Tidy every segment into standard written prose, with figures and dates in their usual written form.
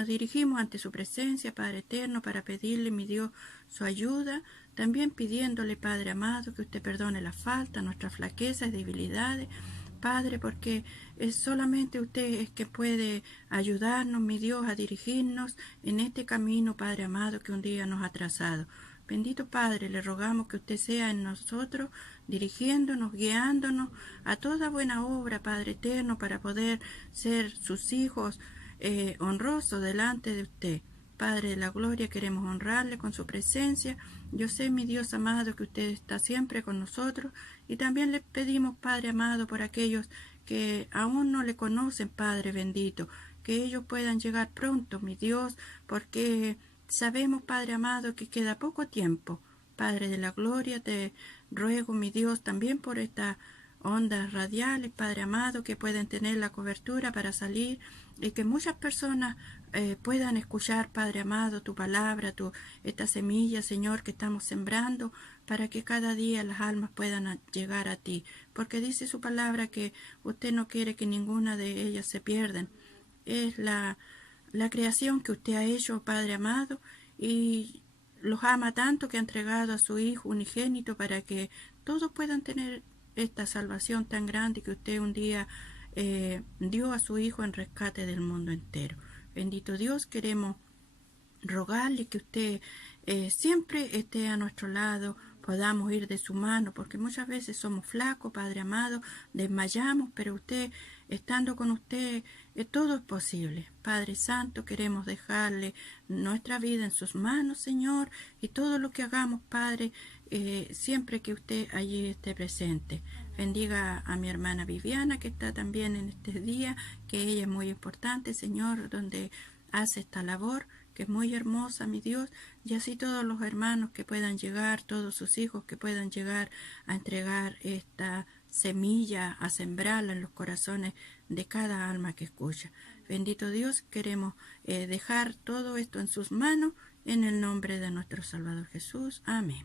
nos dirigimos ante su presencia, Padre eterno, para pedirle, mi Dios, su ayuda, también pidiéndole, Padre amado, que usted perdone las faltas, nuestras flaquezas, debilidades, Padre, porque es solamente usted es que puede ayudarnos, mi Dios, a dirigirnos en este camino, Padre amado, que un día nos ha trazado. Bendito Padre, le rogamos que usted sea en nosotros, dirigiéndonos, guiándonos a toda buena obra, Padre eterno, para poder ser sus hijos honrosos delante de usted. Padre de la gloria, queremos honrarle con su presencia. Yo sé, mi Dios amado, que usted está siempre con nosotros, y también le pedimos, Padre amado, por aquellos que aún no le conocen, Padre bendito, que ellos puedan llegar pronto, mi Dios, porque sabemos, Padre amado, que queda poco tiempo. Padre de la gloria, te ruego, mi Dios, también por estas ondas radiales, Padre amado, que pueden tener la cobertura para salir y que muchas personas puedan escuchar, Padre amado, tu palabra, esta semilla, Señor, que estamos sembrando, para que cada día las almas puedan llegar a ti. Porque dice su palabra que usted no quiere que ninguna de ellas se pierdan. Es la creación que usted ha hecho, Padre amado, y los ama tanto que ha entregado a su Hijo unigénito para que todos puedan tener esta salvación tan grande que usted un día dio a su Hijo en rescate del mundo entero. Bendito Dios, queremos rogarle que usted siempre esté a nuestro lado, podamos ir de su mano, porque muchas veces somos flacos, Padre amado, desmayamos, pero usted, estando con usted, todo es posible. Padre Santo, queremos dejarle nuestra vida en sus manos, Señor, y todo lo que hagamos, Padre, siempre que usted allí esté presente. Bendiga a mi hermana Viviana, que está también en este día, que ella es muy importante, Señor, donde hace esta labor, que es muy hermosa, mi Dios, y así todos los hermanos que puedan llegar, todos sus hijos que puedan llegar a entregar esta semilla, a sembrarla en los corazones de cada alma que escucha. Bendito Dios, queremos dejar todo esto en sus manos, en el nombre de nuestro Salvador Jesús. Amén.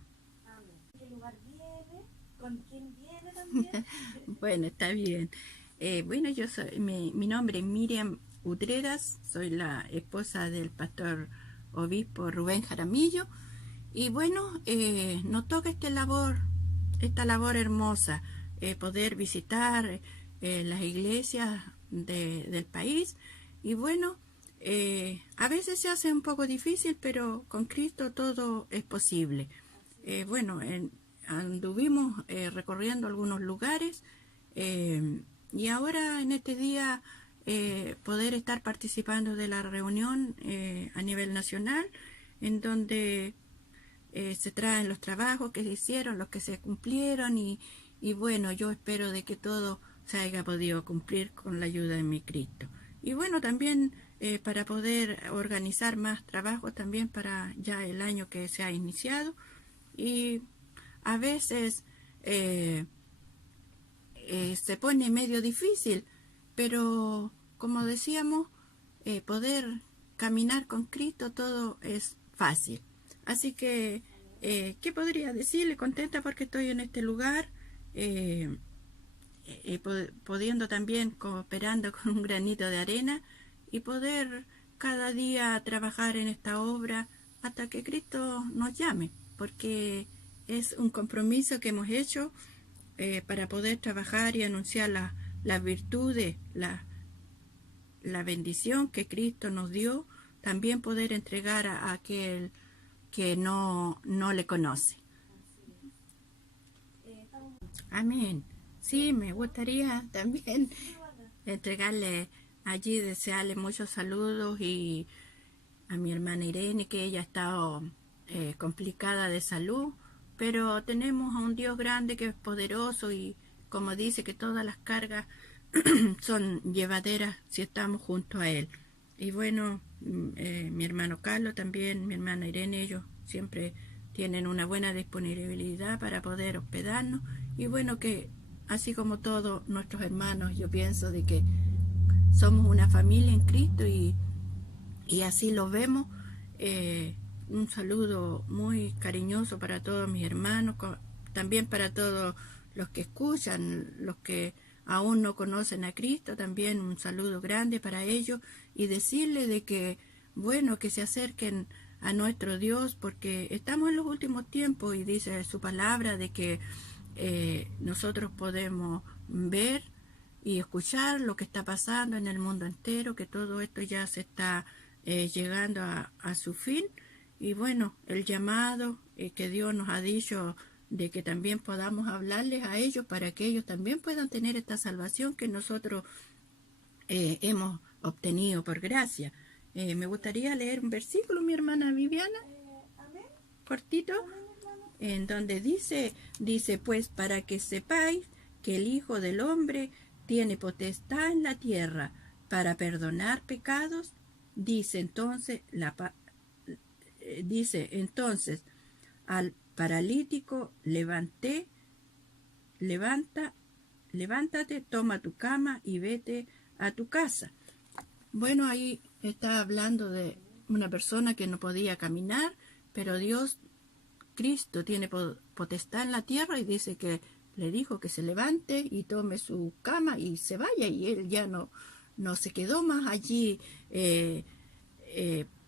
¿Qué lugar viene? ¿Con quién viene también? Bueno, está bien. Bueno, yo soy, mi nombre es Miriam Utreras, soy la esposa del pastor obispo Rubén Jaramillo, y bueno, nos toca esta labor hermosa, poder visitar las iglesias del país, y bueno, a veces se hace un poco difícil, pero con Cristo todo es posible. Bueno, anduvimos recorriendo algunos lugares, y ahora en este día poder estar participando de la reunión a nivel nacional, en donde se traen los trabajos que se hicieron, los que se cumplieron, y bueno, yo espero de que todo se haya podido cumplir con la ayuda de mi Cristo. Y bueno, también para poder organizar más trabajos también para ya el año que se ha iniciado, y a veces se pone medio difícil, pero como decíamos, poder caminar con Cristo todo es fácil. Así que, ¿qué podría decirle? Contenta porque estoy en este lugar, eh, pudiendo también cooperando con un granito de arena y poder cada día trabajar en esta obra hasta que Cristo nos llame, porque es un compromiso que hemos hecho para poder trabajar y anunciar las virtudes, la bendición que Cristo nos dio, también poder entregar a aquel que no le conoce. Así es. Estamos... Amén. Sí, me gustaría también Sí, bueno. entregarle allí, desearle muchos saludos, y a mi hermana Irene, que ella ha estado complicada de salud, pero tenemos a un Dios grande que es poderoso, y como dice que todas las cargas son llevaderas si estamos junto a Él. Y bueno, mi hermano Carlos también, mi hermana Irene, ellos siempre tienen una buena disponibilidad para poder hospedarnos, y bueno, que así como todos nuestros hermanos, yo pienso de que somos una familia en Cristo, y así lo vemos. Un saludo muy cariñoso para todos mis hermanos, también para todos los que escuchan, los que aún no conocen a Cristo, también un saludo grande para ellos, y decirles de que bueno, que se acerquen a nuestro Dios, porque estamos en los últimos tiempos y dice su palabra de que nosotros podemos ver y escuchar lo que está pasando en el mundo entero, que todo esto ya se está llegando a su fin. Y bueno, el llamado que Dios nos ha dicho de que también podamos hablarles a ellos para que ellos también puedan tener esta salvación que nosotros hemos obtenido por gracia. Me gustaría leer un versículo, mi hermana Viviana, Amén. cortito, Amén, hermano. en donde dice, pues para que sepáis que el Hijo del Hombre tiene potestad en la tierra para perdonar pecados, dice entonces, al paralítico, levántate, toma tu cama y vete a tu casa. Bueno, ahí está hablando de una persona que no podía caminar, pero Dios, Cristo, tiene potestad en la tierra y dice que le dijo que se levante y tome su cama y se vaya, y él ya no se quedó más allí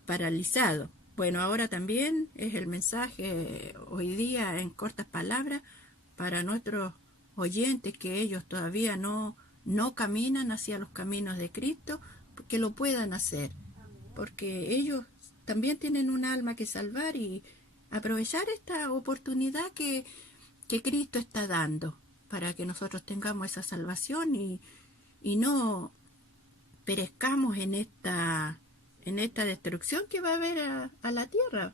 paralizado. Bueno, ahora también es el mensaje hoy día en cortas palabras para nuestros oyentes que ellos todavía no caminan hacia los caminos de Cristo, que lo puedan hacer, porque ellos también tienen un alma que salvar y aprovechar esta oportunidad que Cristo está dando para que nosotros tengamos esa salvación y no perezcamos en esta destrucción que va a haber a la tierra.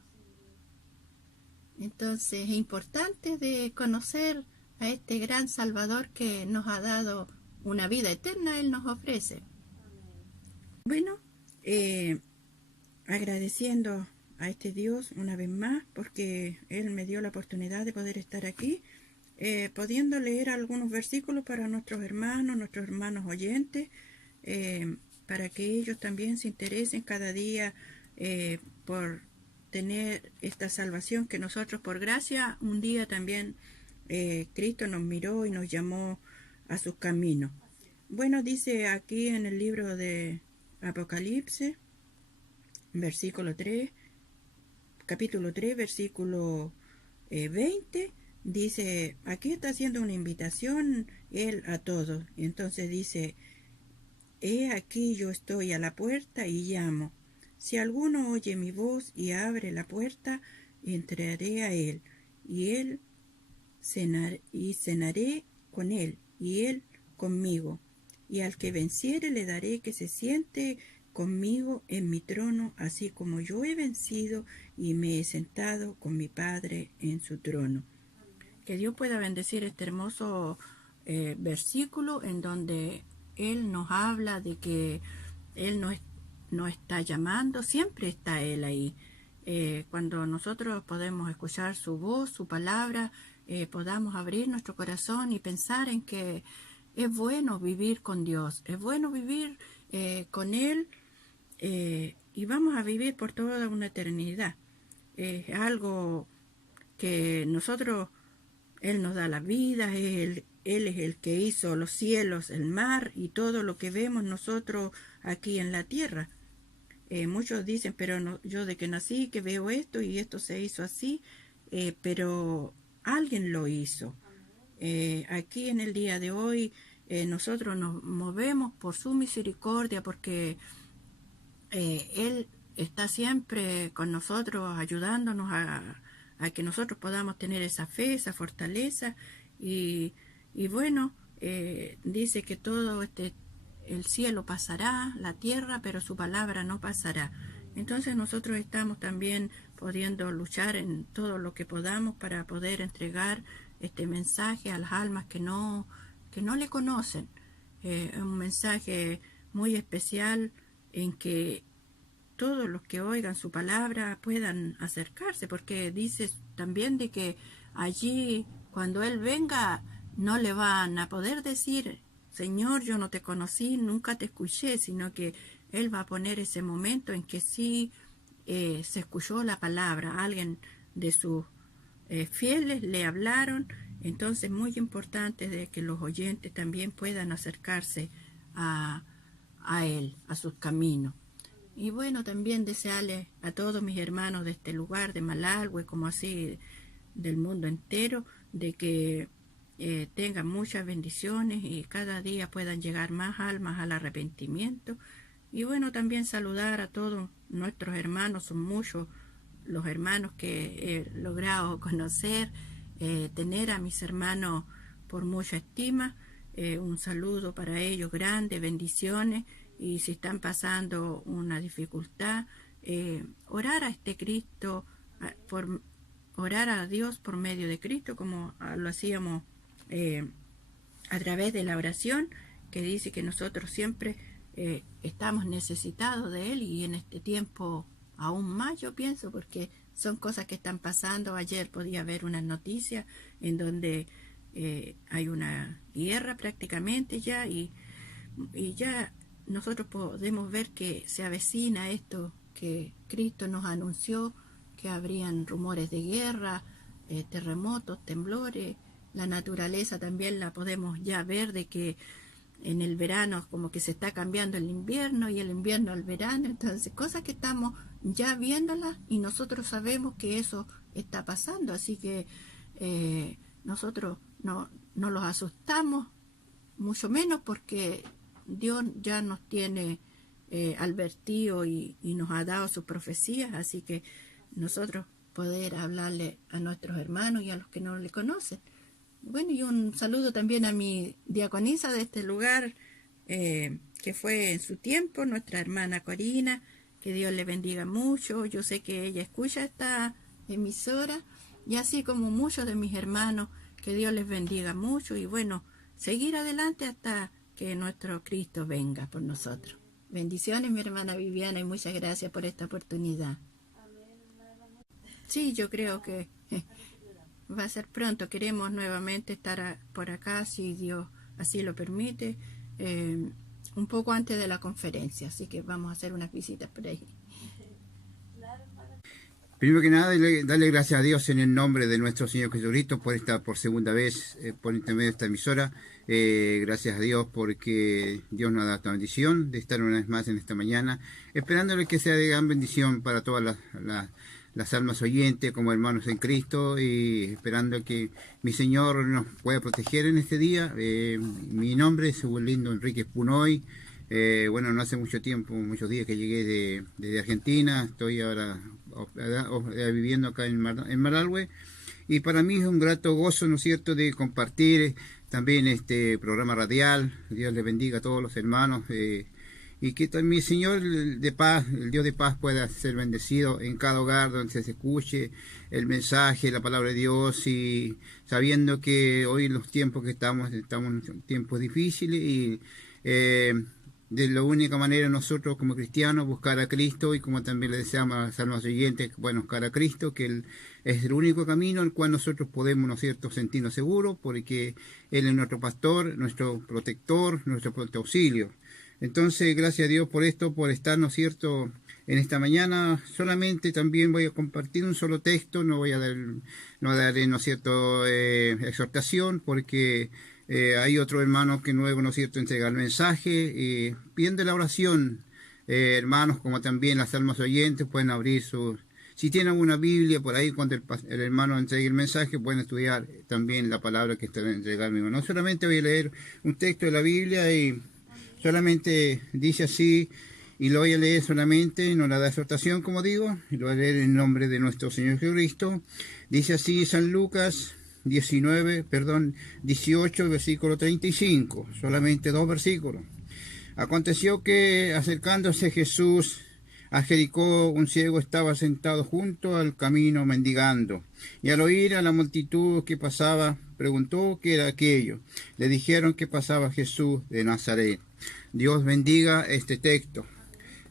Entonces es importante de conocer a este gran Salvador que nos ha dado una vida eterna, Él nos ofrece. Bueno, agradeciendo a este Dios una vez más porque Él me dio la oportunidad de poder estar aquí, pudiendo leer algunos versículos para nuestros hermanos oyentes, para que ellos también se interesen cada día por tener esta salvación que nosotros por gracia un día también Cristo nos miró y nos llamó a sus caminos. Bueno, dice aquí en el libro de Apocalipsis, capítulo 3, versículo 20, dice, aquí está haciendo una invitación Él a todos. Y entonces dice, he aquí yo estoy a la puerta y llamo. Si alguno oye mi voz y abre la puerta, entraré a él, y cenaré con él, y él conmigo. Y al que venciere le daré que se siente conmigo en mi trono, así como yo he vencido y me he sentado con mi Padre en su trono. Que Dios pueda bendecir este hermoso versículo en donde Él nos habla de que Él nos está llamando, siempre está Él ahí. Cuando nosotros podemos escuchar su voz, su palabra, podamos abrir nuestro corazón y pensar en que es bueno vivir con Dios, es bueno vivir con Él y vamos a vivir por toda una eternidad. Es algo que nosotros, Él nos da la vida, Él es el que hizo los cielos, el mar y todo lo que vemos nosotros aquí en la tierra. Muchos dicen, pero no, yo de que nací, que veo esto y esto se hizo así, pero alguien lo hizo. Aquí en el día de hoy nosotros nos movemos por su misericordia porque Él está siempre con nosotros ayudándonos a que nosotros podamos tener esa fe, esa fortaleza y bueno, dice que todo el cielo pasará, la tierra, pero su palabra no pasará. Entonces nosotros estamos también pudiendo luchar en todo lo que podamos para poder entregar este mensaje a las almas que no le conocen. Es un mensaje muy especial en que todos los que oigan su palabra puedan acercarse, porque dice también de que allí cuando Él venga no le van a poder decir, Señor, yo no te conocí, nunca te escuché, sino que Él va a poner ese momento en que sí se escuchó la palabra, alguien de sus fieles le hablaron. Entonces muy importante de que los oyentes también puedan acercarse a Él, a sus caminos. Y bueno, también desearle a todos mis hermanos de este lugar, de Malalhue, como así del mundo entero, de que tengan muchas bendiciones y cada día puedan llegar más almas al arrepentimiento. Y bueno, también saludar a todos nuestros hermanos, son muchos los hermanos que he logrado conocer, tener a mis hermanos por mucha estima. Un saludo para ellos grande, bendiciones, y si están pasando una dificultad, orar a este Cristo, orar a Dios por medio de Cristo, como lo hacíamos a través de la oración, que dice que nosotros siempre estamos necesitados de Él, y en este tiempo aún más, yo pienso, porque son cosas que están pasando. Ayer podía ver una noticia en donde hay una guerra prácticamente ya, y ya nosotros podemos ver que se avecina esto que Cristo nos anunció, que habrían rumores de guerra, terremotos, temblores. La naturaleza también la podemos ya ver, de que en el verano como que se está cambiando el invierno y el invierno al verano. Entonces, cosas que estamos ya viéndolas y nosotros sabemos que eso está pasando. Así que nosotros no los asustamos, mucho menos, porque Dios ya nos tiene advertido y nos ha dado sus profecías. Así que nosotros poder hablarle a nuestros hermanos y a los que no le conocen. Bueno, y un saludo también a mi diaconisa de este lugar, que fue en su tiempo nuestra hermana Corina, que Dios le bendiga mucho. Yo sé que ella escucha esta emisora, y así como muchos de mis hermanos, que Dios les bendiga mucho, y bueno, seguir adelante hasta que nuestro Cristo venga por nosotros. Bendiciones, mi hermana Viviana, y muchas gracias por esta oportunidad. Sí, yo creo que va a ser pronto. Queremos nuevamente estar por acá, si Dios así lo permite, un poco antes de la conferencia, así que vamos a hacer unas visitas por ahí. Primero que nada, darle gracias a Dios en el nombre de nuestro Señor Jesucristo por estar por segunda vez por intermedio de esta emisora. Gracias a Dios porque Dios nos ha dado esta bendición de estar una vez más en esta mañana, esperándole que sea de gran bendición para todas las almas oyentes como hermanos en Cristo, y esperando que mi Señor nos pueda proteger en este día. Mi nombre es Lindo Enrique Punoy. Bueno, no hace mucho tiempo, muchos días que llegué de Argentina. Estoy ahora viviendo acá en Malalhue, y para mí es un grato gozo, ¿no es cierto?, de compartir también este programa radial. Dios le bendiga a todos los hermanos, y que también el Señor de paz, el Dios de paz, pueda ser bendecido en cada hogar donde se escuche el mensaje, la palabra de Dios, y sabiendo que hoy los tiempos que estamos en tiempos difíciles, y de la única manera nosotros como cristianos buscar a Cristo, y como también le deseamos a las almas oyentes, bueno, buscar a Cristo, que Él es el único camino al cual nosotros podemos, ¿no es cierto?, sentirnos seguros, porque Él es nuestro pastor, nuestro protector, nuestro auxilio. Entonces, gracias a Dios por esto, por estar, ¿no es cierto?, en esta mañana. Solamente también voy a compartir un solo texto, no daré, ¿no es cierto?, exhortación, porque hay otro hermano que nuevo, ¿no es cierto?, entrega el mensaje, pidiendo la oración. Hermanos, como también las almas oyentes, pueden abrir si tienen alguna Biblia por ahí, cuando el hermano entregue el mensaje, pueden estudiar también la palabra que está entregada mismo. No solamente voy a leer un texto de la Biblia, y solamente dice así, y lo voy a leer solamente, no la da exhortación, como digo, y lo voy a leer en nombre de nuestro Señor Jesucristo. Dice así San Lucas 18, versículo 35, solamente 2 versículos. Aconteció que, acercándose Jesús a Jericó, un ciego estaba sentado junto al camino mendigando, y al oír a la multitud que pasaba, preguntó qué era aquello. Le dijeron que pasaba Jesús de Nazaret. Dios bendiga este texto.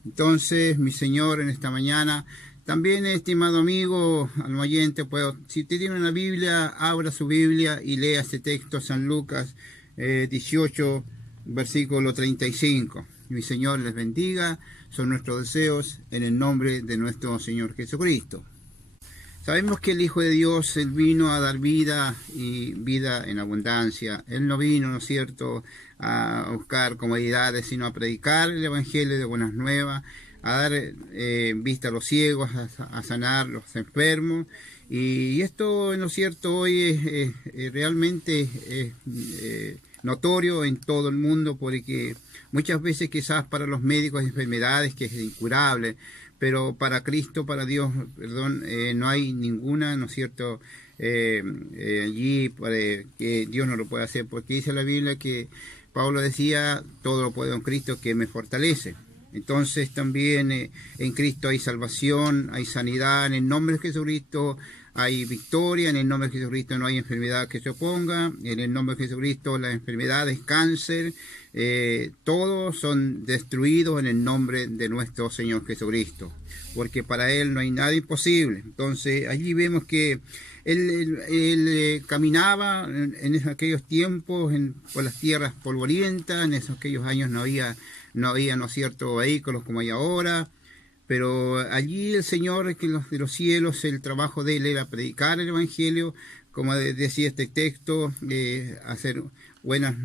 Entonces, mi Señor, en esta mañana, también, estimado amigo, al oyente, si usted tiene una Biblia, abra su Biblia y lea este texto, San Lucas 18, versículo 35. Mi Señor les bendiga, son nuestros deseos, en el nombre de nuestro Señor Jesucristo. Sabemos que el Hijo de Dios, Él vino a dar vida, y vida en abundancia. Él no vino, ¿no es cierto?, a buscar comodidades, sino a predicar el Evangelio de buenas nuevas, dar vista a los ciegos, a sanar los enfermos. Y esto, ¿no es cierto?, hoy es realmente notorio en todo el mundo, porque muchas veces quizás para los médicos hay enfermedades que es incurable, pero para Cristo, para Dios, perdón, no hay ninguna, ¿no es cierto?, allí para que Dios no lo pueda hacer, porque dice la Biblia que Pablo decía, todo lo puedo en Cristo que me fortalece. Entonces también en Cristo hay salvación, hay sanidad, en el nombre de Jesucristo hay victoria, en el nombre de Jesucristo no hay enfermedad que se oponga, en el nombre de Jesucristo las enfermedades, cáncer, todos son destruidos en el nombre de nuestro Señor Jesucristo, porque para Él no hay nada imposible. Entonces allí vemos que Él caminaba en aquellos tiempos por las tierras polvorientas, en aquellos años no había, ¿no es cierto?, vehículos como hay ahora, pero allí el Señor de los cielos, el trabajo de Él era predicar el Evangelio, como decía este texto, hacer buenas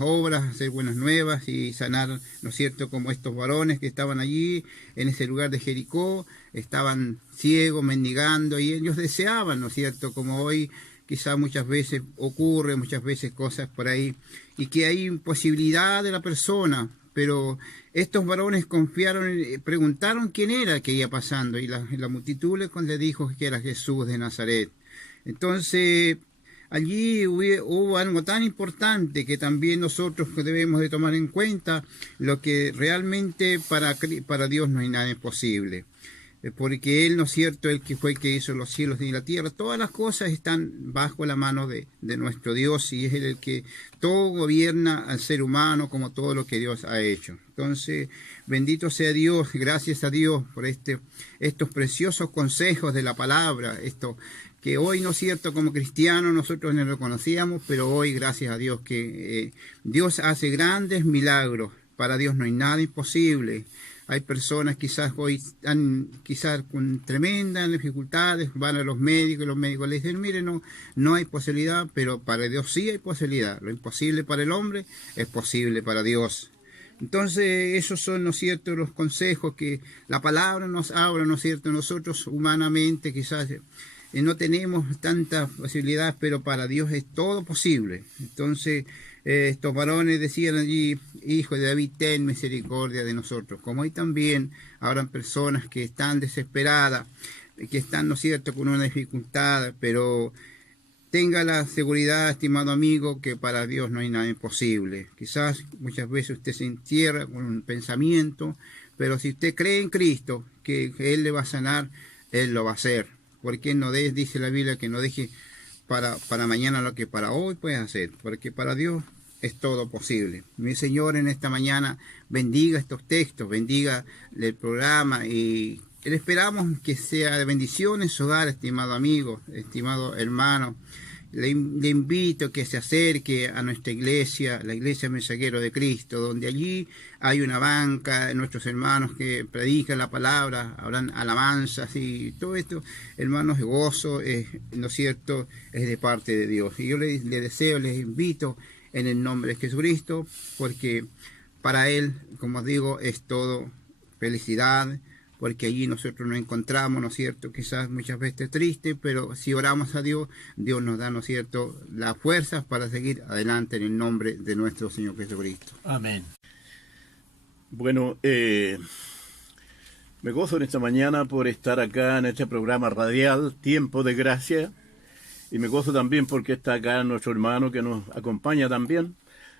obras, hacer buenas nuevas y sanar, ¿no es cierto?, como estos varones que estaban allí en ese lugar de Jericó, estaban ciegos, mendigando, y ellos deseaban, ¿no es cierto?, como hoy quizás muchas veces ocurre, muchas veces cosas por ahí, y que hay imposibilidad de la persona, pero estos varones confiaron, preguntaron quién era que iba pasando, y la multitud le dijo que era Jesús de Nazaret. Entonces allí hubo algo tan importante que también nosotros debemos de tomar en cuenta, lo que realmente para Dios no hay nada imposible, porque Él, ¿no es cierto?, el que fue el que hizo los cielos y la tierra, todas las cosas están bajo la mano de nuestro Dios, y es Él el que todo gobierna al ser humano, como todo lo que Dios ha hecho. Entonces, bendito sea Dios, gracias a Dios por estos preciosos consejos de la palabra, esto que hoy, ¿no es cierto?, como cristianos nosotros no lo conocíamos, pero hoy, gracias a Dios, que Dios hace grandes milagros. Para Dios no hay nada imposible. Hay personas quizás hoy están quizás con tremendas dificultades, van a los médicos y los médicos les dicen, mire, no hay posibilidad, pero para Dios sí hay posibilidad. Lo imposible para el hombre es posible para Dios. Entonces esos son, ¿no es cierto?, los consejos que la palabra nos habla, ¿no es cierto?, nosotros humanamente quizás no tenemos tantas posibilidades, pero para Dios es todo posible. Entonces estos varones decían allí, hijo de David, ten misericordia de nosotros. Como hoy también habrán personas que están desesperadas, que están, ¿no es cierto?, con una dificultad, pero tenga la seguridad, estimado amigo, que para Dios no hay nada imposible. Quizás muchas veces usted se entierra con un pensamiento, pero si usted cree en Cristo, que Él le va a sanar, Él lo va a hacer. Porque no dice la Biblia que no deje para mañana lo que para hoy puede hacer, porque para Dios es todo posible. Mi Señor en esta mañana bendiga estos textos, bendiga el programa, y le esperamos que sea de bendición en su hogar, estimado amigo, estimado hermano. Le invito a que se acerque a nuestra iglesia, la Iglesia Mensajero de Cristo, donde allí hay una banca de nuestros hermanos que predican la palabra, hablan alabanzas y todo esto, hermanos, de gozo, ¿no es cierto?, es de parte de Dios. Y yo les deseo, les invito en el nombre de Jesucristo, porque para Él, como digo, es todo felicidad, porque allí nosotros nos encontramos, ¿no es cierto?, quizás muchas veces tristes, pero si oramos a Dios, Dios nos da, ¿no es cierto?, las fuerzas para seguir adelante en el nombre de nuestro Señor Jesucristo. Amén. Bueno, me gozo en esta mañana por estar acá en este programa radial, Tiempo de Gracia, y me gozo también porque está acá nuestro hermano que nos acompaña también.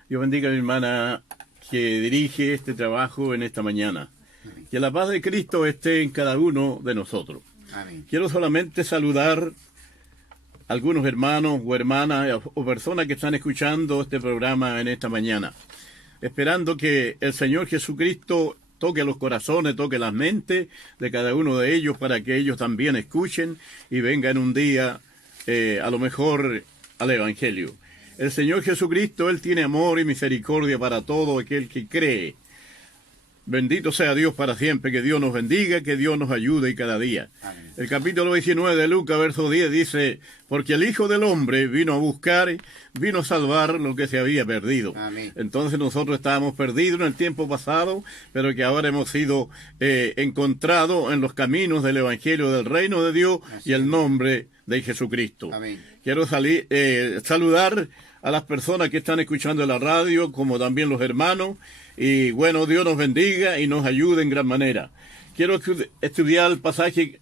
Dios bendiga a mi hermana que dirige este trabajo en esta mañana. Que la paz de Cristo esté en cada uno de nosotros. Amén. Quiero solamente saludar a algunos hermanos o hermanas o personas que están escuchando este programa en esta mañana, esperando que el Señor Jesucristo toque los corazones, toque las mentes de cada uno de ellos para que ellos también escuchen y vengan un día a lo mejor al Evangelio. El Señor Jesucristo, Él tiene amor y misericordia para todo aquel que cree. Bendito sea Dios para siempre, que Dios nos bendiga, que Dios nos ayude cada día. Amén. El capítulo 19 de Lucas, verso 10 dice, porque el Hijo del Hombre vino a buscar, vino a salvar lo que se había perdido. Amén. Entonces nosotros estábamos perdidos en el tiempo pasado, pero que ahora hemos sido encontrados en los caminos del Evangelio del Reino de Dios y el nombre de Jesucristo. Amén. Quiero saludar a las personas que están escuchando en la radio, como también los hermanos, y bueno, Dios nos bendiga y nos ayude en gran manera. Quiero estudiar el pasaje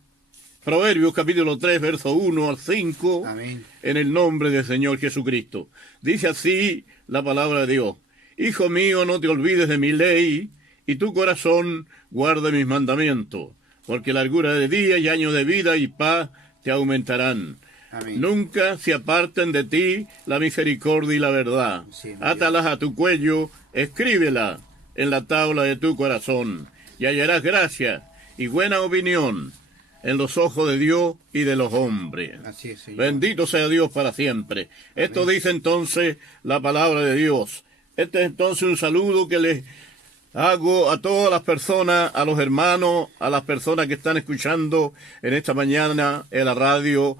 Proverbios capítulo 3, verso 1 al 5, Amén. en el nombre del Señor Jesucristo. Dice así la palabra de Dios: Hijo mío, no te olvides de mi ley, y tu corazón guarde mis mandamientos, porque largura de día y años de vida y paz te aumentarán. Amén. Nunca se aparten de ti la misericordia y la verdad. Sí, Átalas a tu cuello, escríbela en la tabla de tu corazón, y hallarás gracia y buena opinión en los ojos de Dios y de los hombres. Así es, Señor. Bendito sea Dios para siempre. Esto dice entonces la palabra de Dios. Este es entonces un saludo que les hago a todas las personas, a los hermanos, a las personas que están escuchando en esta mañana en la radio,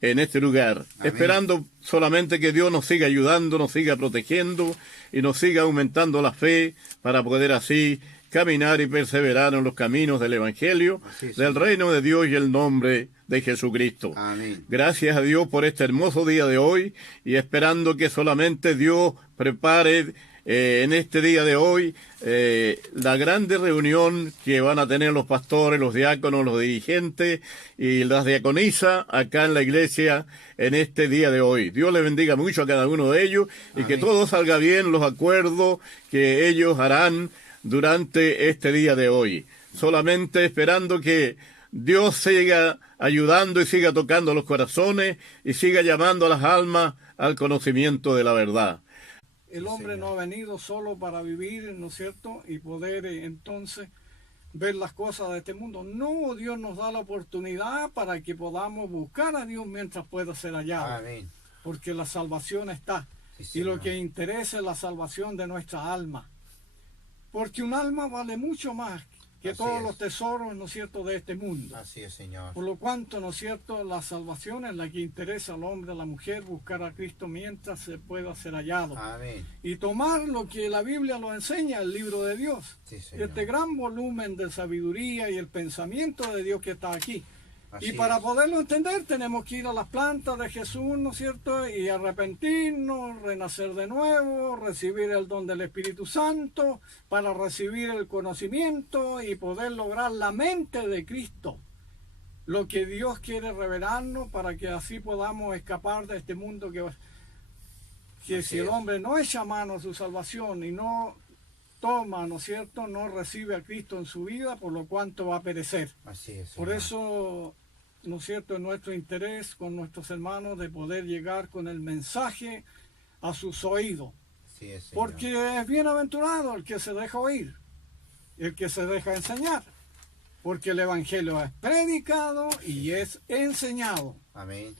en este lugar. Amén. Esperando solamente que Dios nos siga ayudando, nos siga protegiendo y nos siga aumentando la fe para poder así caminar y perseverar en los caminos del Evangelio, Así es, del reino de Dios y el nombre de Jesucristo. Amén. Gracias a Dios por este hermoso día de hoy y esperando que solamente Dios prepare en este día de hoy la grande reunión que van a tener los pastores, los diáconos, los dirigentes y las diaconisas acá en la iglesia en este día de hoy. Dios le bendiga mucho a cada uno de ellos y que Amén. todo salga bien, los acuerdos que ellos harán durante este día de hoy. Solamente esperando que Dios siga ayudando y siga tocando los corazones y siga llamando a las almas al conocimiento de la verdad. El hombre no ha venido solo para vivir, ¿no es cierto? Y poder entonces ver las cosas de este mundo. No, Dios nos da la oportunidad para que podamos buscar a Dios mientras pueda ser hallado. Amén. Porque la salvación está. Sí, Y lo Señor. que interesa es la salvación de nuestra alma. Porque un alma vale mucho más que Así todos es. los tesoros, ¿no es cierto?, de este mundo. Así es, Señor. Por lo cuanto, ¿no es cierto?, la salvación es la que interesa al hombre, a la mujer, buscar a Cristo mientras se pueda ser hallado. Amén. Y tomar lo que la Biblia lo enseña, el libro de Dios. Sí, Señor. Este gran volumen de sabiduría y el pensamiento de Dios que está aquí. Así Y para es. poderlo entender tenemos que ir a las plantas de Jesús, ¿no es cierto? Y arrepentirnos, renacer de nuevo, recibir el don del Espíritu Santo, para recibir el conocimiento y poder lograr la mente de Cristo. Lo que Dios quiere revelarnos para que así podamos escapar de este mundo que Así si el es. hombre no echa mano a su salvación y no toma, ¿no es cierto?, no recibe a Cristo en su vida, por lo cuanto va a perecer. Así es, Por Señor. eso, ¿no es cierto?, es nuestro interés con nuestros hermanos de poder llegar con el mensaje a sus oídos. Así es, Señor. Porque es bienaventurado el que se deja oír, el que se deja enseñar. Porque el Evangelio es predicado y es enseñado. Amén.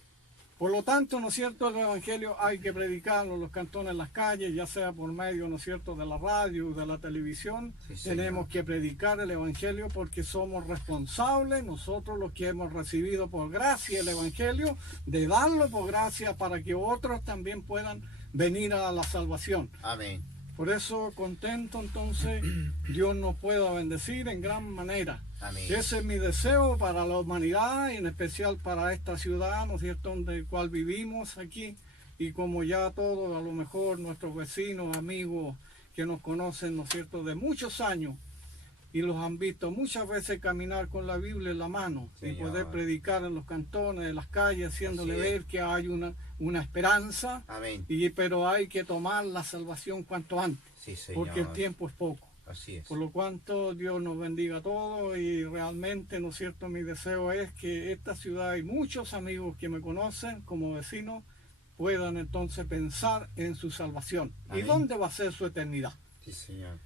Por lo tanto, ¿no es cierto?, el Evangelio hay que predicarlo en los cantones, en las calles, ya sea por medio, ¿no es cierto?, de la radio, de la televisión. Sí, Señor. Tenemos que predicar el Evangelio porque somos responsables, nosotros los que hemos recibido por gracia el Evangelio, de darlo por gracia para que otros también puedan venir a la salvación. Amén. Por eso, contento entonces, Dios nos pueda bendecir en gran manera. Amén. Ese es mi deseo para la humanidad y en especial para esta ciudad, ¿no es cierto?, donde el cual vivimos aquí. Y como ya todos, a lo mejor nuestros vecinos, amigos que nos conocen, ¿no es cierto?, de muchos años y los han visto muchas veces caminar con la Biblia en la mano y Señor. poder predicar en los cantones, en las calles, haciéndole Así es. ver que hay una esperanza, Amén. pero hay que tomar la salvación cuanto antes, Sí, Señor. porque el tiempo es poco. Así es. Por lo cuanto Dios nos bendiga a todos y realmente, ¿no es cierto?, mi deseo es que esta ciudad y muchos amigos que me conocen como vecinos puedan entonces pensar en su salvación. Amén. ¿Y dónde va a ser su eternidad? Sí, Señor.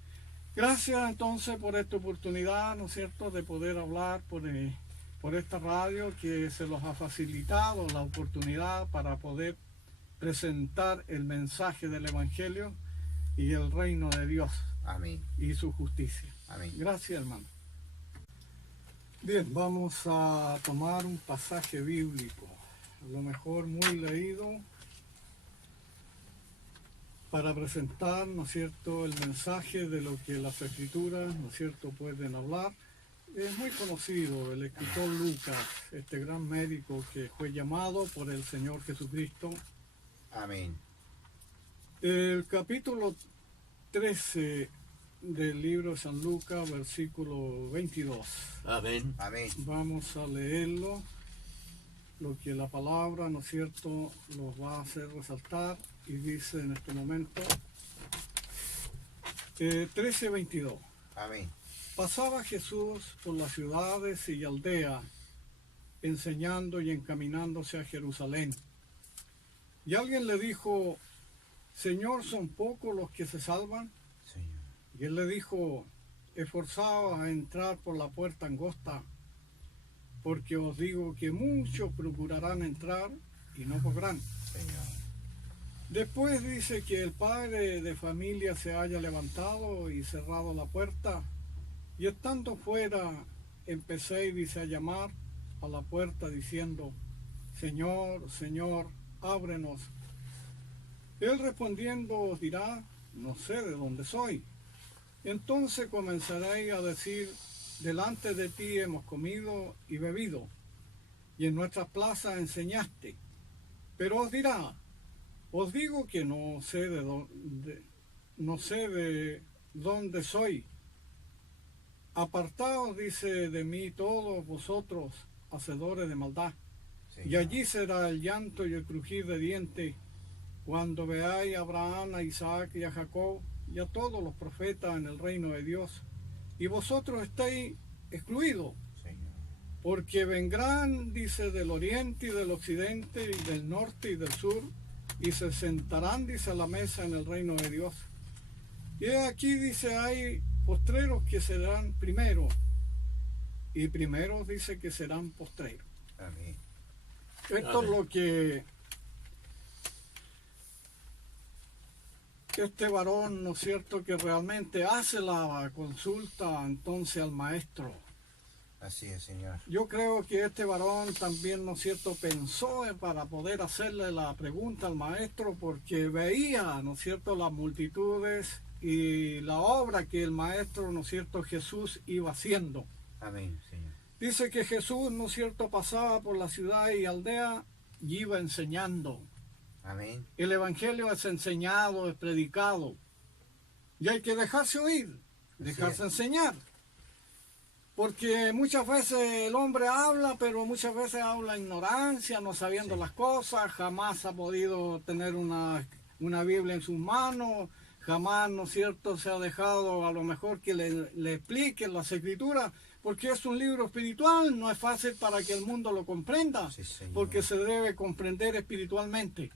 Gracias entonces por esta oportunidad, ¿no es cierto?, de poder hablar por esta radio que se los ha facilitado la oportunidad para poder presentar el mensaje del Evangelio y el reino de Dios Amén. y su justicia. Amén. Gracias, hermano. Bien, vamos a tomar un pasaje bíblico, a lo mejor muy leído, para presentar, ¿no es cierto?, el mensaje de lo que las escrituras, ¿no es cierto?, pueden hablar. Es muy conocido el escritor Lucas, este gran médico que fue llamado por el Señor Jesucristo. Amén. El capítulo 13 del libro de San Lucas, versículo 22. Amén. Amén. Vamos a leerlo, lo que la palabra, ¿no es cierto?, nos va a hacer resaltar, y dice en este momento, 13:22. Amén. Pasaba Jesús por las ciudades y aldeas, enseñando y encaminándose a Jerusalén. Y alguien le dijo, Señor, ¿son pocos los que se salvan? Señor. Y él le dijo, esforzaos a entrar por la puerta angosta, porque os digo que muchos procurarán entrar y no podrán. Señor. Después dice que el padre de familia se haya levantado y cerrado la puerta, y estando fuera, empecé, dice, a llamar a la puerta diciendo, Señor, Señor, ábrenos. Él respondiendo os dirá, no sé de dónde soy. Entonces comenzaréis a decir, delante de ti hemos comido y bebido, y en nuestras plazas enseñaste. Pero os dirá, os digo que no sé de dónde soy. Apartaos, dice, de mí todos vosotros, hacedores de maldad. Señor. Y allí será el llanto y el crujir de dientes, cuando veáis a Abraham, a Isaac y a Jacob, y a todos los profetas en el reino de Dios, y vosotros estáis excluidos, Señor. porque vendrán, dice, del oriente y del occidente, y del norte y del sur, y se sentarán, dice, a la mesa en el reino de Dios. Y aquí, dice, hay postreros que serán primeros, y primeros, dice, que serán postreros. Amén. Esto es lo que este varón, ¿no es cierto?, que realmente hace la consulta entonces al maestro. Así es, Señor. Yo creo que este varón también, ¿no es cierto?, pensó para poder hacerle la pregunta al maestro, porque veía, ¿no es cierto?, las multitudes y la obra que el maestro, ¿no es cierto?, Jesús iba haciendo. Amén, Señor. Dice que Jesús, ¿no es cierto?, pasaba por la ciudad y aldea y iba enseñando. Amén. El evangelio es enseñado, es predicado. Y hay que dejarse oír, dejarse enseñar. Porque muchas veces el hombre habla, pero muchas veces habla ignorancia, no sabiendo las cosas, jamás ha podido tener una Biblia en sus manos, jamás, ¿no es cierto?, se ha dejado a lo mejor que le expliquen las escrituras, porque es un libro espiritual, no es fácil para que el mundo lo comprenda, Sí, Señor. porque se debe comprender espiritualmente.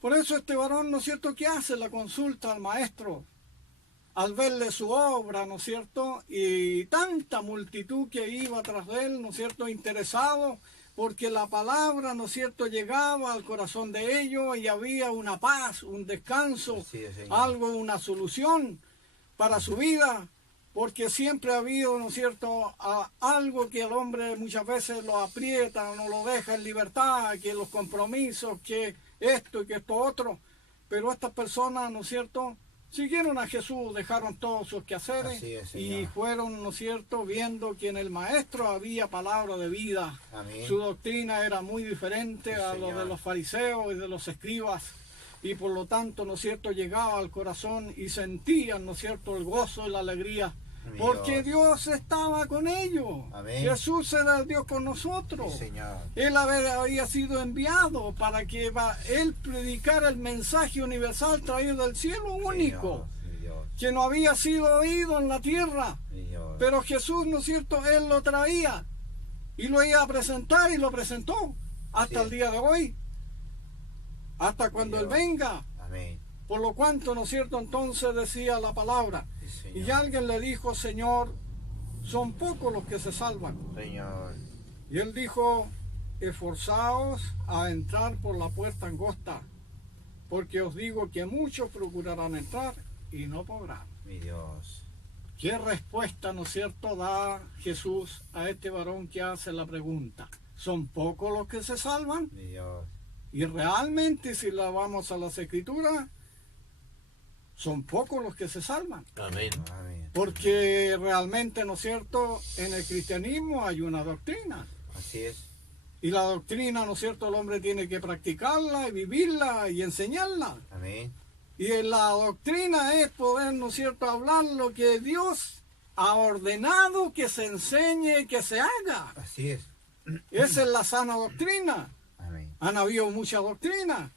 Por eso este varón, ¿no es cierto?, que hace la consulta al maestro, al verle su obra, ¿no es cierto?, y tanta multitud que iba tras de él, ¿no es cierto?, interesado, porque la palabra, ¿no es cierto?, llegaba al corazón de ellos y había una paz, un descanso, Así es, Señor. algo, una solución para su vida, porque siempre ha habido, ¿no es cierto?, algo que el hombre muchas veces lo aprieta, no lo deja en libertad, que los compromisos, que esto y que esto otro, pero estas personas, ¿no es cierto?, siguieron a Jesús, dejaron todos sus quehaceres Así es, y Señor. fueron, ¿no es cierto?, viendo que en el maestro había palabra de vida. Amén. Su doctrina era muy diferente Sí, a lo Señor. de los fariseos y de los escribas, y por lo tanto, ¿no es cierto?, llegaba al corazón y sentían, ¿no es cierto?, el gozo y la alegría, Mi porque Dios. Dios estaba con ellos. Amén. Jesús era el Dios con nosotros. Sí, Señor. Él había sido enviado para que él predicara el mensaje universal traído del cielo único, Mi Dios. que no había sido oído en la tierra. Mi Dios. Pero Jesús, ¿no es cierto?, Él lo traía y lo iba a presentar y lo presentó hasta Sí. el día de hoy, hasta cuando Él Dios. venga. Amén. Por lo cuanto, ¿no es cierto?, entonces decía la palabra. Sí, Señor. Y alguien le dijo, Señor, son pocos los que se salvan. Señor. Y Él dijo, esforzaos a entrar por la puerta angosta, porque os digo que muchos procurarán entrar y no podrán. Mi Dios. ¿Qué respuesta, ¿no es cierto?, da Jesús a este varón que hace la pregunta? ¿Son pocos los que se salvan? Dios. Y realmente, si la vamos a las Escrituras, son pocos los que se salvan. Amén. Amén. Porque realmente, ¿no es cierto?, en el cristianismo hay una doctrina. Así es. Y la doctrina, ¿no es cierto?, el hombre tiene que practicarla y vivirla y enseñarla. Amén. Y la doctrina es poder, ¿no es cierto?, hablar lo que Dios ha ordenado que se enseñe y que se haga. Así es. Esa es la sana doctrina. Amén. Han habido mucha doctrina,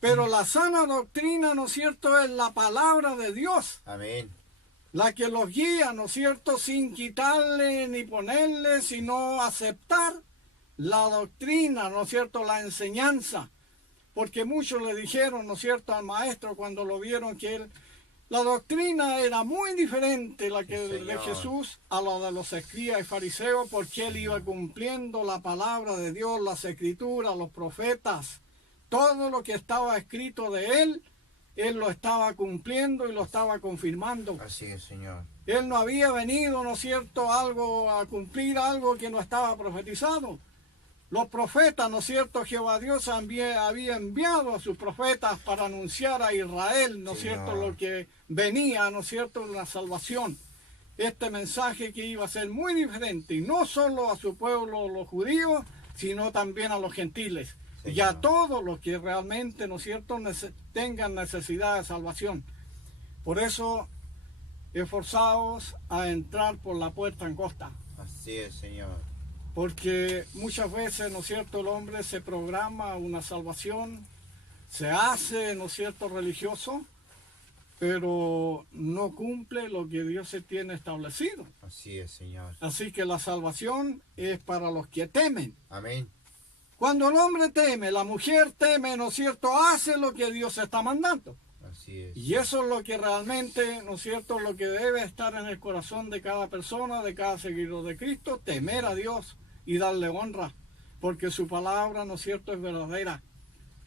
pero la sana doctrina, ¿no es cierto?, es la palabra de Dios, Amén. la que los guía, ¿no es cierto?, sin quitarle ni ponerle, sino aceptar la doctrina, ¿no es cierto?, la enseñanza. Porque muchos le dijeron, ¿no es cierto?, al maestro cuando lo vieron que la doctrina era muy diferente la que Sí, de Señor. Jesús a la de los escribas y fariseos, porque él iba cumpliendo la palabra de Dios, las escrituras, los profetas, todo lo que estaba escrito de él lo estaba cumpliendo y lo estaba confirmando. Así es, Señor. Él no había venido, ¿no es cierto?, a cumplir algo que no estaba profetizado. Los profetas, ¿no es cierto?, Jehová Dios había enviado a sus profetas para anunciar a Israel, ¿no es cierto?, Señor. lo que venía, ¿no es cierto?, la salvación. Este mensaje que iba a ser muy diferente, y no solo a su pueblo, los judíos, sino también a los gentiles. Y a Señor. todos los que realmente, ¿no es cierto?, tengan necesidad de salvación. Por eso, esforzaos a entrar por la puerta angosta. Así es, Señor. Porque muchas veces, ¿no es cierto?, el hombre se programa una salvación, se hace, ¿no es cierto?, religioso, pero no cumple lo que Dios se tiene establecido. Así es, Señor. Así que la salvación es para los que temen. Amén. Cuando el hombre teme, la mujer teme, ¿no es cierto?, hace lo que Dios está mandando. Así es. Y eso es lo que realmente, ¿no es cierto?, lo que debe estar en el corazón de cada persona, de cada seguidor de Cristo, temer a Dios y darle honra, porque su palabra, ¿no es cierto?, es verdadera.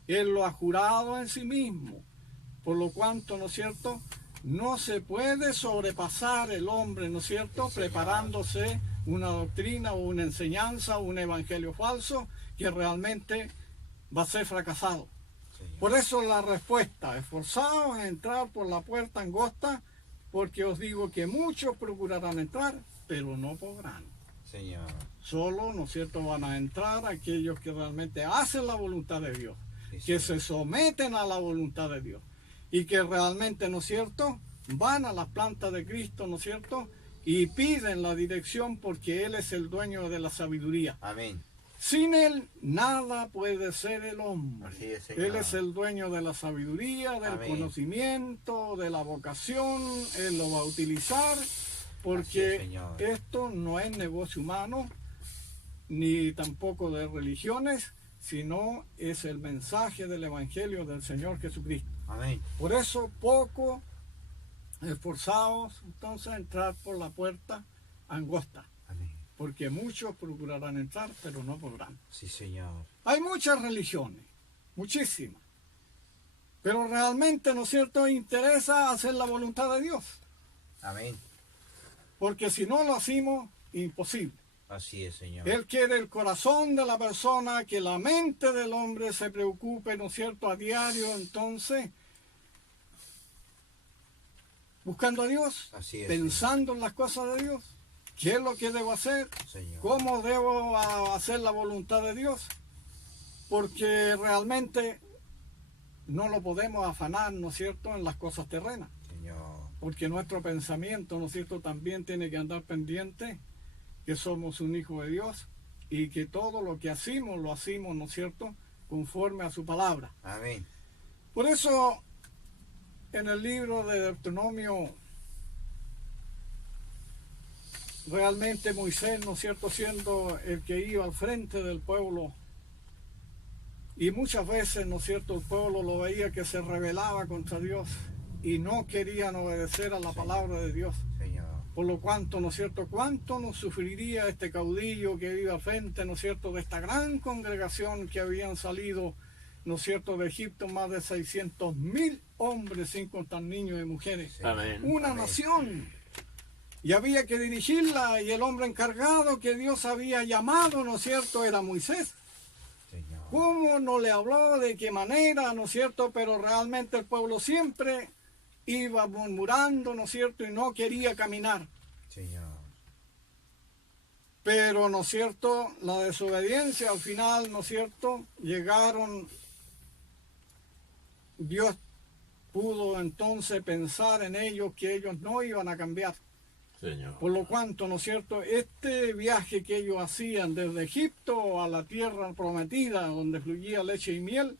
Él lo ha jurado en sí mismo, por lo cuanto, ¿no es cierto?, no se puede sobrepasar el hombre, ¿no es cierto?, preparándose una doctrina o una enseñanza o un evangelio falso que realmente va a ser fracasado. Señor. Por eso la respuesta, esforzaos a entrar por la puerta angosta, porque os digo que muchos procurarán entrar, pero no podrán. Señor. Solo, ¿no es cierto?, van a entrar aquellos que realmente hacen la voluntad de Dios, Sí, que Señor. se someten a la voluntad de Dios y que realmente, ¿no es cierto?, van a las plantas de Cristo, ¿no es cierto?, y piden la dirección porque Él es el dueño de la sabiduría. Amén. Sin Él nada puede ser el hombre. Así es, Señor. Él es el dueño de la sabiduría, del Amén. conocimiento, de la vocación. Él lo va a utilizar Así es, porque Señor. esto no es negocio humano ni tampoco de religiones, sino es el mensaje del Evangelio del Señor Jesucristo. Amén. Por eso poco esforzados entonces a entrar por la puerta angosta, Amén. porque muchos procurarán entrar, pero no podrán. Sí, Señor. Hay muchas religiones, muchísimas, pero realmente, ¿no es cierto?, interesa hacer la voluntad de Dios, Amén. porque si no lo hacemos, imposible. Así es, Señor. Él quiere el corazón de la persona, que la mente del hombre se preocupe, ¿no es cierto?, a diario, entonces, buscando a Dios, Así es, pensando en las cosas de Dios, qué es lo que debo hacer, Señor. cómo debo hacer la voluntad de Dios, porque realmente no lo podemos afanar, ¿no es cierto?, en las cosas terrenas, Señor. porque nuestro pensamiento, ¿no es cierto?, también tiene que andar pendiente que somos un hijo de Dios y que todo lo que hacemos, lo hacemos, ¿no es cierto?, conforme a su palabra. Amén. Por eso, en el libro de Deuteronomio, realmente Moisés, ¿no es cierto?, siendo el que iba al frente del pueblo, y muchas veces, ¿no es cierto?, el pueblo lo veía que se rebelaba contra Dios y no querían obedecer a la palabra de Dios. Señor. Por lo cuanto, ¿no es cierto?, cuánto nos sufriría este caudillo que iba al frente, ¿no es cierto?, de esta gran congregación que habían salido, ¿no es cierto?, de Egipto, más de 600,000 hombres, sin contar niños y mujeres. Sí. Amén. Una Amén. nación y había que dirigirla, y el hombre encargado que Dios había llamado, ¿no es cierto?, era Moisés. Señor. ¿Cómo no le habló? ¿De qué manera? ¿No es cierto? Pero realmente el pueblo siempre iba murmurando, ¿no es cierto?, y no quería caminar. Señor. Pero, ¿no es cierto?, la desobediencia al final, ¿no es cierto?, llegaron, Dios pudo entonces pensar en ellos que ellos no iban a cambiar. Señor. Por lo cuanto, ¿no es cierto?, este viaje que ellos hacían desde Egipto a la tierra prometida, donde fluía leche y miel,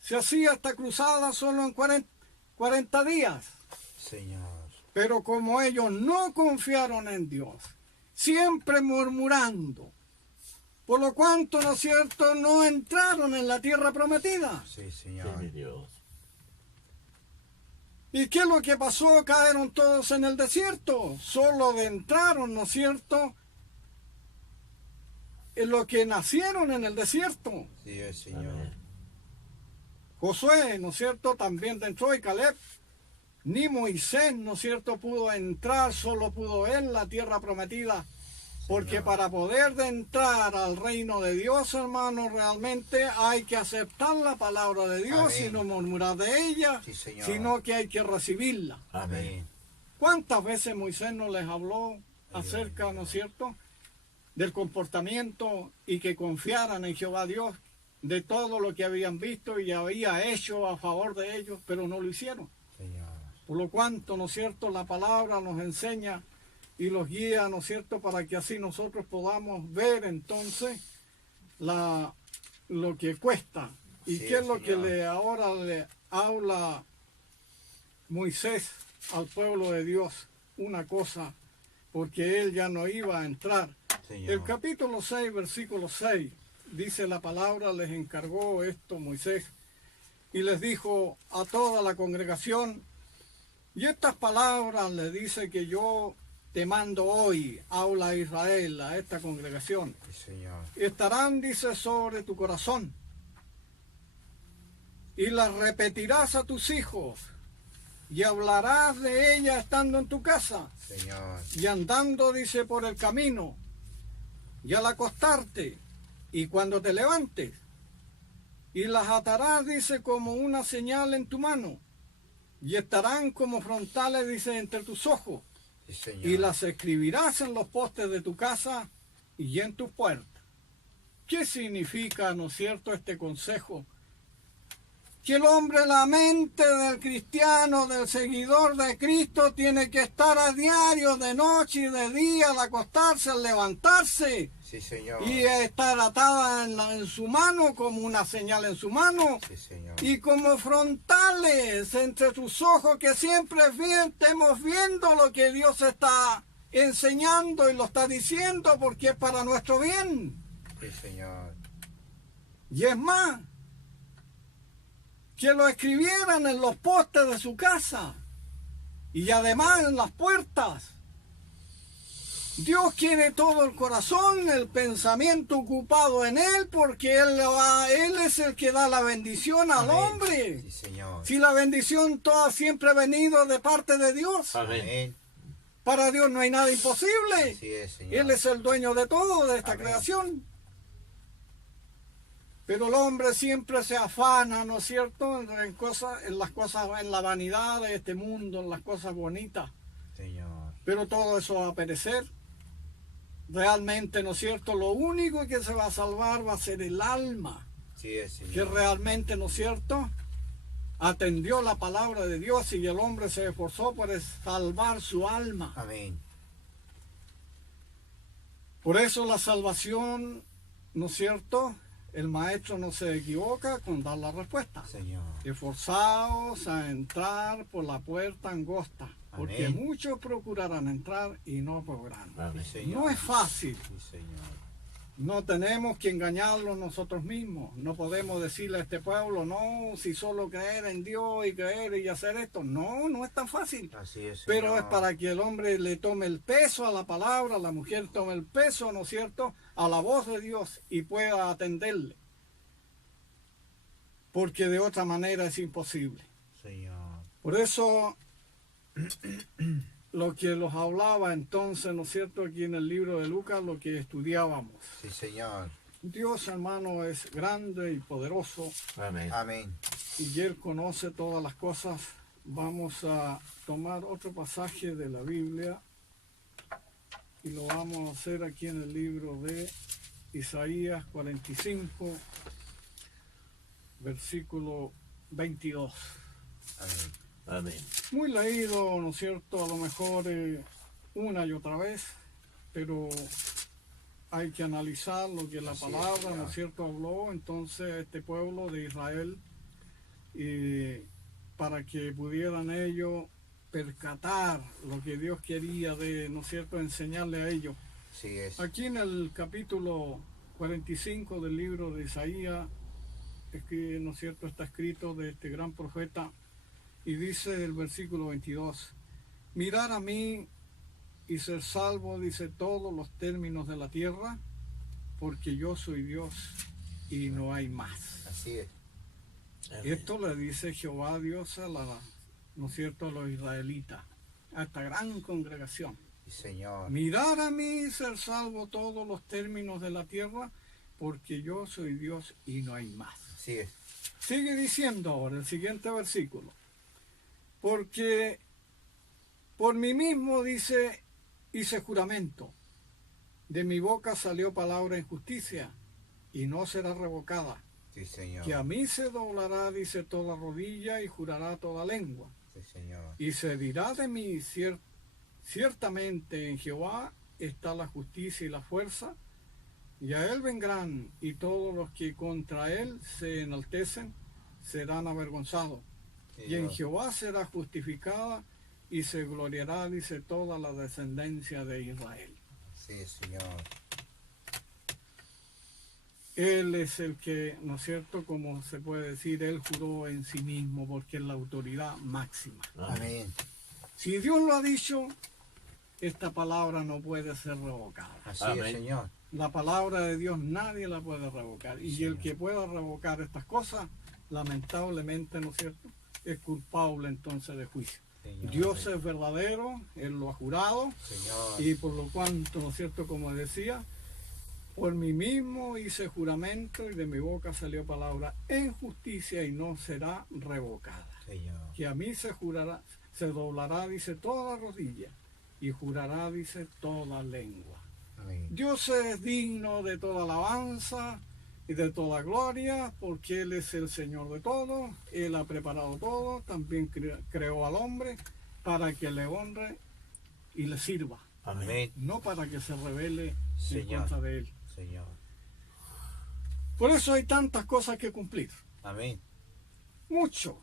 se hacía esta cruzada solo en 40 días. Señor. Pero como ellos no confiaron en Dios, siempre murmurando, por lo cuanto, ¿no es cierto?, no entraron en la tierra prometida. Sí, Sí, Señor. mi Dios. ¿Y qué es lo que pasó? Cayeron todos en el desierto. Solo entraron, ¿no es cierto?, en lo que nacieron en el desierto. Sí, Señor. Amén. Josué, ¿no es cierto?, también entró, y Caleb. Ni Moisés, ¿no es cierto?, pudo entrar, solo pudo él la tierra prometida. Porque Señor. para poder entrar al reino de Dios, hermano, realmente hay que aceptar la palabra de Dios Amén. y no murmurar de ella, Sí, Señor. sino que hay que recibirla. Amén. ¿Cuántas veces Moisés no les habló acerca, ¿no es cierto?, del comportamiento y que confiaran en Jehová Dios, de todo lo que habían visto y había hecho a favor de ellos, pero no lo hicieron? Señor. Por lo cuanto, ¿no es cierto?, la palabra nos enseña y los guía, ¿no es cierto?, para que así nosotros podamos ver entonces lo que cuesta. ¿Y Sí, qué es lo que Señor. ahora le habla Moisés al pueblo de Dios? Una cosa, porque él ya no iba a entrar. Señor. El capítulo 6, versículo 6, dice la palabra, les encargó esto Moisés, y les dijo a toda la congregación, y estas palabras le dice que yo te mando hoy, habla a Israel, a esta congregación. Sí, Señor. Estarán, dice, sobre tu corazón, y las repetirás a tus hijos, y hablarás de ellas estando en tu casa, Señor. y andando, dice, por el camino, y al acostarte, y cuando te levantes, y las atarás, dice, como una señal en tu mano, y estarán como frontales, dice, entre tus ojos, Sí, Señor. y las escribirás en los postes de tu casa y en tus puertas. ¿Qué significa, no es cierto, este consejo? Que el hombre, la mente del cristiano, del seguidor de Cristo, tiene que estar a diario, de noche y de día, al acostarse, al levantarse, Sí, Señor. y estar atada en su mano, como una señal en su mano, Sí, Señor. y como frontales entre tus ojos, que siempre estemos viendo lo que Dios está enseñando y lo está diciendo, porque es para nuestro bien. Sí, Señor. Y es más, que lo escribieran en los postes de su casa y además en las puertas. Dios quiere todo el corazón, el pensamiento ocupado en Él, porque Él es el que da la bendición al Amén. hombre. Sí, Señor. Si la bendición toda siempre ha venido de parte de Dios, Amén. Amén. para Dios no hay nada imposible. Así es, Señor. Él es el dueño de todo, de esta Amén. creación. Pero el hombre siempre se afana, ¿no es cierto?, en cosas, en la vanidad de este mundo, en las cosas bonitas. Señor. Pero todo eso va a perecer. Realmente, ¿no es cierto?, lo único que se va a salvar va a ser el alma, Sí es, Señor. que realmente, ¿no es cierto?, atendió la palabra de Dios, y el hombre se esforzó por salvar su alma. Amén. Por eso la salvación, ¿no es cierto?, el maestro no se equivoca con dar la respuesta. Señor. Esforzaos a entrar por la puerta angosta, porque Amén. muchos procurarán entrar y no podrán. Amén. Sí, Señor. No es fácil. Sí, Señor. No tenemos que engañarlos nosotros mismos. No podemos decirle a este pueblo, no, si solo creer en Dios y creer y hacer esto. No, no es tan fácil. Así es, Señor. Pero es para que el hombre le tome el peso a la palabra, la mujer tome el peso, ¿no es cierto?, a la voz de Dios, y pueda atenderle. Porque de otra manera es imposible. Señor. Por eso lo que los hablaba entonces, ¿no es cierto?, aquí en el libro de Lucas, lo que estudiábamos. Sí, Señor. Dios, hermano, es grande y poderoso Amén. Amén. y Él conoce todas las cosas. Vamos a tomar otro pasaje de la Biblia y lo vamos a hacer aquí en el libro de Isaías 45, versículo 22. Amén. Amén. Muy leído, ¿no es cierto?, a lo mejor una y otra vez, pero hay que analizar lo que la Así es, palabra, Señor. ¿no es cierto?, habló entonces a este pueblo de Israel, y para que pudieran ellos percatar lo que Dios quería de, ¿no es cierto?, enseñarle a ellos. Sí es. Aquí en el capítulo 45 del libro de Isaías, es que, ¿no es cierto?, está escrito de este gran profeta, y dice el versículo 22, mirar a mí y ser salvo, dice, todos los términos de la tierra, porque yo soy Dios y no hay más. Así es. Esto le dice Jehová Dios a ¿no es cierto?, a los israelitas, a esta gran congregación. Sí, Señor. Mirar a mí y ser salvo todos los términos de la tierra, porque yo soy Dios y no hay más. Así es. Sigue diciendo ahora el siguiente versículo, porque por mí mismo, dice, hice juramento, de mi boca salió palabra en justicia, y no será revocada, Sí, Señor. que a mí se doblará, dice, toda rodilla, y jurará toda lengua, Sí, Señor. y se dirá de mí, ciertamente en Jehová está la justicia y la fuerza, y a él vendrán, y todos los que contra él se enaltecen serán avergonzados. Y en Señor. Jehová será justificada y se gloriará, dice, toda la descendencia de Israel. Sí, Señor. Él es el que, ¿no es cierto?, como se puede decir, él juró en sí mismo porque es la autoridad máxima. Amén. Si Dios lo ha dicho, esta palabra no puede ser revocada. Así Amén. es, Señor. La palabra de Dios nadie la puede revocar. Y el Señor. que pueda revocar estas cosas, lamentablemente, ¿no es cierto?, es culpable entonces de juicio. Señor. Dios es verdadero, Él lo ha jurado, Señor. y por lo cuanto, ¿no es cierto?, como decía, por mí mismo hice juramento y de mi boca salió palabra en justicia y no será revocada. Señor. Que a mí se jurará, se doblará, dice, toda rodilla y jurará, dice, toda lengua. Amén. Dios es digno de toda alabanza y de toda gloria, porque Él es el Señor de todo, Él ha preparado todo, también creó al hombre para que le honre y le sirva, Amén. no para que se rebele en Señor. contra de Él. Señor. Por eso hay tantas cosas que cumplir, Amén. mucho.